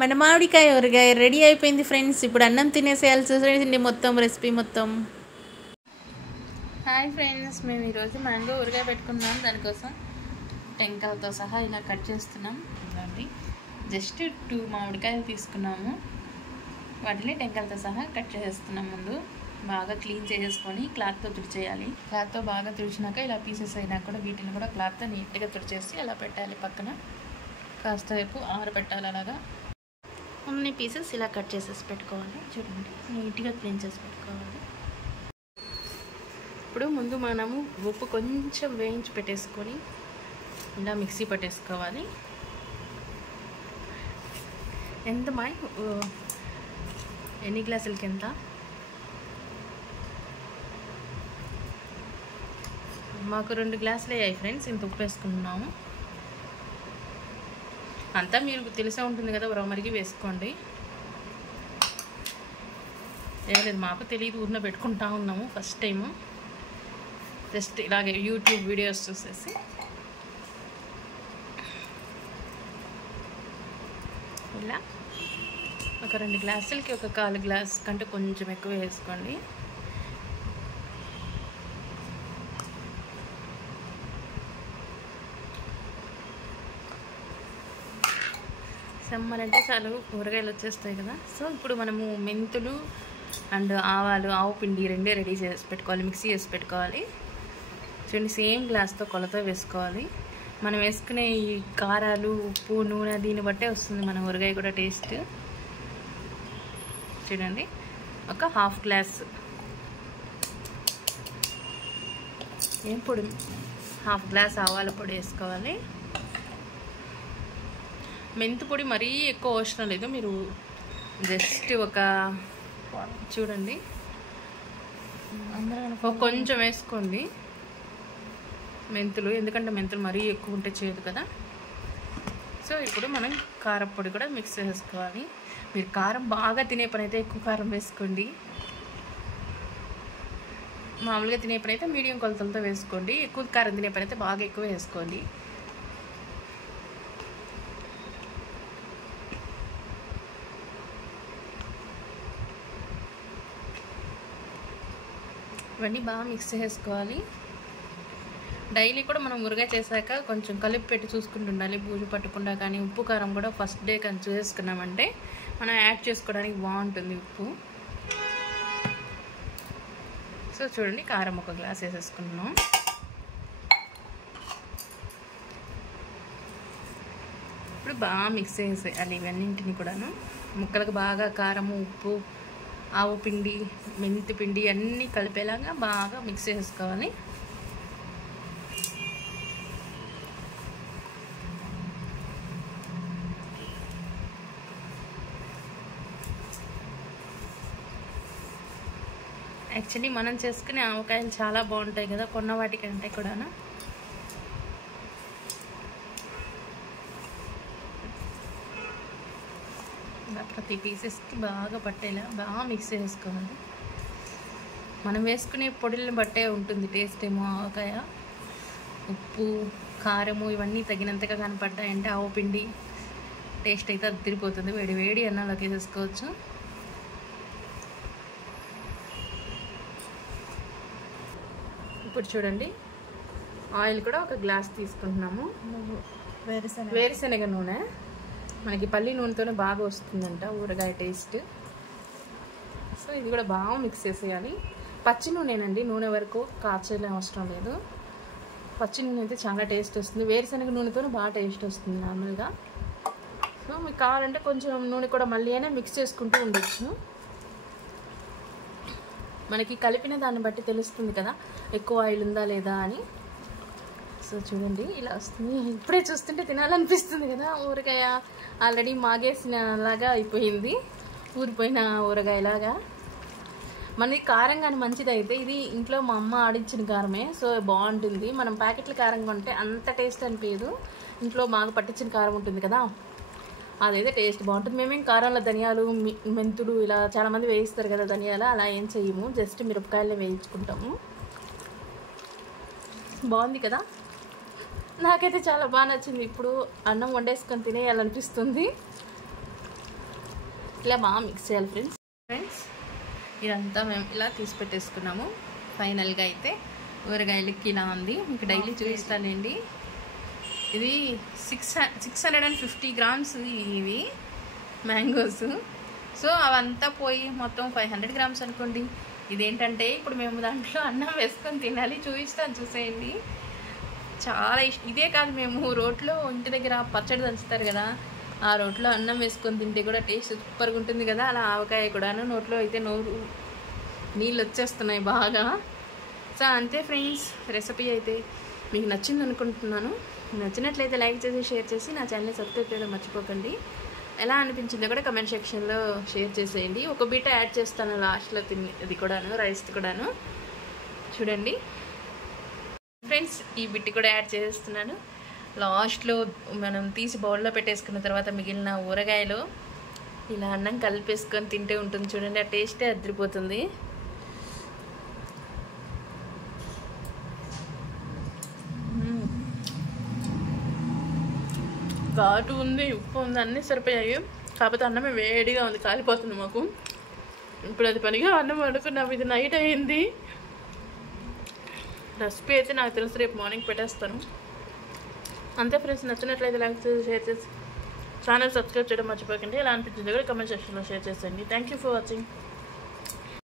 మన మామిడికాయ ఊరగాయ రెడీ అయిపోయింది ఫ్రెండ్స్. ఇప్పుడు అన్నం తినేసేయాలి. చూసేయండి మొత్తం రెసిపీ మొత్తం. హాయ్ ఫ్రెండ్స్, మేము ఈరోజు మ్యాంగో ఊరగాయ పెట్టుకున్నాం. దానికోసం టెంకాయలతో సహా ఇలా కట్ చేస్తున్నాం. ఇలాంటి జస్ట్ 2 మామిడికాయలు తీసుకున్నాము. వాటిని టెంకాయలతో సహా కట్ చేసేస్తున్నాం. ముందు బాగా క్లీన్ చేసేసుకొని క్లాత్తో తుడిచేయాలి. క్లాత్తో బాగా తుడిచినాక ఇలా పీసెస్ అయినా కూడా వీటిని కూడా క్లాత్తో నీట్గా తుడిచేసి అలా పెట్టాలి. పక్కన కాస్త వైపు ఆరబెట్టాలి. అలాగా అన్ని పీసెస్ ఇలా కట్ చేసేసి పెట్టుకోవాలి. చూడండి, నీట్గా క్లీన్ చేసి పెట్టుకోవాలి. ఇప్పుడు ముందు మనము ఉప్పు కొంచెం వేయించి పెట్టేసుకొని ఇలా మిక్సీ పట్టేసుకోవాలి. ఎంత మాయ్ ఎన్ని గ్లాసులకి ఎంత? మాకు 2 గ్లాసులు అయ్యాయి ఫ్రెండ్స్. ఇంత ఉప్పు వేసుకున్నాము. అంతా మీరు తెలిసే ఉంటుంది కదా, మరిగి వేసుకోండి. లేదు, మాకు తెలియదు, ఊరిన పెట్టుకుంటా ఉన్నాము ఫస్ట్ టైము. జస్ట్ ఇలాగే యూట్యూబ్ వీడియోస్ చూసేసి ఇలా ఒక 2 గ్లాసులకి ఒక 1/4 గ్లాస్ కంటే కొంచెం ఎక్కువ వేసుకోండి. సమ్మర్ అంటే చాలు ఊరగాయలు వచ్చేస్తాయి కదా. సో ఇప్పుడు మనము మెంతులు అండ్ ఆవాలు, ఆవు పిండి రెండే రెడీ చేసి పెట్టుకోవాలి. మిక్సీ చేసి పెట్టుకోవాలి. చూడండి, సేమ్ గ్లాస్తో కొలత వేసుకోవాలి. మనం వేసుకునే ఈ కారాలు, ఉప్పు, నూనె దీన్ని బట్టే వస్తుంది మన ఊరగాయ కూడా టేస్ట్. చూడండి, ఒక 1/2 గ్లాస్ ఏం పొడి, 1/2 గ్లాస్ ఆవాల పొడి వేసుకోవాలి. మెంతు పొడి మరీ ఎక్కువ అవసరం లేదు. మీరు జస్ట్ ఒక చూడండి కొంచెం వేసుకోండి మెంతులు, ఎందుకంటే మెంతులు మరీ ఎక్కువ ఉంటే చేయదు కదా. సో ఇప్పుడు మనం కారం పొడి కూడా మిక్స్ చేసుకోవాలి. మీరు కారం బాగా తినే పని అయితే ఎక్కువ కారం వేసుకోండి. మామూలుగా తినే పని అయితే మీడియం కొలతలతో వేసుకోండి. ఎక్కువ కారం తినే పని అయితే బాగా ఎక్కువ వేసుకోండి. ఇవన్నీ బాగా మిక్స్ చేసుకోవాలి. డైలీ కూడా మనం ఊరగాయ చేశాక కొంచెం కలిపి పెట్టి చూసుకుంటూ ఉండాలి, బూజు పట్టకుండా. కానీ ఉప్పు కారం కూడా ఫస్ట్ డే కానీ చేసుకున్నామంటే మనం యాడ్ చేసుకోవడానికి బాగుంటుంది ఉప్పు. సో చూడండి, కారం 1 గ్లాస్ వేసేసుకున్నాం. ఇప్పుడు బాగా మిక్స్ చేసేయాలి ఇవన్నింటిని కూడాను. ముక్కలకు బాగా కారము, ఉప్పు, ఆవు పిండి, మెంతి పిండి అన్నీ కలిపేలాగా బాగా మిక్స్ చేసుకోవాలి. యాక్చువల్లీ మనం చేసుకునే ఆవకాయలు చాలా బాగుంటాయి కదా కొన్న వాటికంటే కూడాను. ప్రతి పీసెస్కి బాగా పట్టేలా బాగా మిక్స్ చేసుకోవాలి. మనం వేసుకునే పొడిలను బట్టే ఉంటుంది టేస్ట్ ఏమో. ఆవకాయ ఉప్పు, కారము ఇవన్నీ తగినంతగా కనపడ్డాయంటే ఆవు పిండి టేస్ట్ అయితే అదిరిపోతుంది. వేడి వేడి అన్నంలోకి వేసేసుకోవచ్చు. ఇప్పుడు చూడండి, ఆయిల్ కూడా 1 గ్లాస్ తీసుకుంటున్నాము. వేరుశనగ నూనె, మనకి పల్లి నూనెతోనే బాగా వస్తుందంట ఊరగాయ టేస్ట్. సో ఇది కూడా బాగా మిక్స్ చేసేయాలి. పచ్చి నూనెనండి, నూనె వరకు కాచేలే అవసరం లేదు. పచ్చి నూనె అయితే చాలా టేస్ట్ వస్తుంది. వేరుశనగ నూనెతోనే బాగా టేస్ట్ వస్తుంది నార్మల్గా. సో మీకు కావాలంటే కొంచెం నూనె కూడా మళ్ళీ అయినా మిక్స్ చేసుకుంటూ ఉండొచ్చు. మనకి కలిపిన దాన్ని బట్టి తెలుస్తుంది కదా ఎక్కువ ఆయిల్ ఉందా లేదా అని. సో చూడండి, ఇలా వస్తుంది. ఇప్పుడే చూస్తుంటే తినాలనిపిస్తుంది కదా. ఊరగాయ ఆల్రెడీ మాగేసిన లాగా అయిపోయింది, ఊరిపోయిన ఊరగాయలాగా. మనకి కారం కానీ మంచిది అయితే, ఇది ఇంట్లో మా అమ్మ ఆడించిన కారమే, సో బాగుంటుంది. మనం ప్యాకెట్ల కారం కొంటే అంత టేస్ట్ అనిపించదు. ఇంట్లో బాగా పట్టించిన కారం ఉంటుంది కదా, అదైతే టేస్ట్ బాగుంటుంది. మేమేం కారంలో ధనియాలు, మెంతులు ఇలా చాలామంది వేయిస్తారు కదా ధనియాలు, అలా ఏం చేయము. జస్ట్ మిరపకాయలే వేయించుకుంటాము. బాగుంది కదా. నాకైతే చాలా బాగా నచ్చింది. ఇప్పుడు అన్నం వండేసుకొని తినేయాలనిపిస్తుంది. ఇలా బాగా మిక్స్ చేయాలి ఫ్రెండ్స్. ఇదంతా మేము ఇలా తీసి పెట్టేసుకున్నాము. ఫైనల్గా అయితే ఊరగాయలకి ఇలా ఉంది. మీకు డైలీ చూపిస్తానండి. ఇది 650 గ్రామ్స్ ఇవి మ్యాంగోస్. సో అవంతా పోయి మొత్తం 500 గ్రామ్స్ అనుకోండి. ఇదేంటంటే ఇప్పుడు మేము దాంట్లో అన్నం వేసుకొని తినాలి. చూపిస్తాను, చూసేయండి. చాలా ఇదే కాదు, మేము రోట్లో ఇంటి దగ్గర పచ్చడి దంచుతారు కదా, ఆ రోట్లో అన్నం వేసుకొని తింటే కూడా టేస్ట్ సూపర్గా ఉంటుంది కదా. అలా ఆవకాయ కూడాను నోట్లో అయితే నీళ్ళు వచ్చేస్తున్నాయి బాగా. సో అంతే ఫ్రెండ్స్, రెసిపీ అయితే మీకు నచ్చింది అనుకుంటున్నాను. నచ్చినట్లయితే లైక్ చేసి షేర్ చేసి నా ఛానల్ని సబ్స్క్రైబ్ చేయడం మర్చిపోకండి. ఎలా అనిపించిందో కూడా కమెంట్ సెక్షన్లో షేర్ చేసేయండి. ఒక బీట యాడ్ చేస్తాను లాస్ట్లో ఇది కూడాను, రైస్ కూడాను. చూడండి ఫ్రెండ్స్, ఈ బిట్ కూడా యాడ్ చేస్తున్నాను లాస్ట్లో. మనం తీసి బౌల్లో పెట్టేసుకున్న తర్వాత మిగిలిన ఊరగాయలు ఇలా అన్నం కలిపేసుకొని తింటే ఉంటుంది చూడండి. ఆ టేస్టే అదిరిపోతుంది. ఘాటు ఉంది, ఉప్పు ఉంది, అన్నీ సరిపోయాయి. కాకపోతే అన్నమే వేడిగా ఉంది, కాలిపోతుంది మాకు. ఇప్పుడు అది పనిగా అన్నం వండుకున్నాం. ఇది నైట్ అయింది. రెసిపీ అయితే నాకు తెలుసు, రేపు మార్నింగ్ పెట్టేస్తాను. అంతే ఫ్రెండ్స్, నచ్చినట్లయితే లైక్ చేసి షేర్ చేసి ఛానల్ సబ్స్క్రైబ్ చేయడం మర్చిపోకండి. ఎలా అనిపించింది కూడా కమెంట్ సెక్షన్లో షేర్ చేసేయండి. Thank you for watching.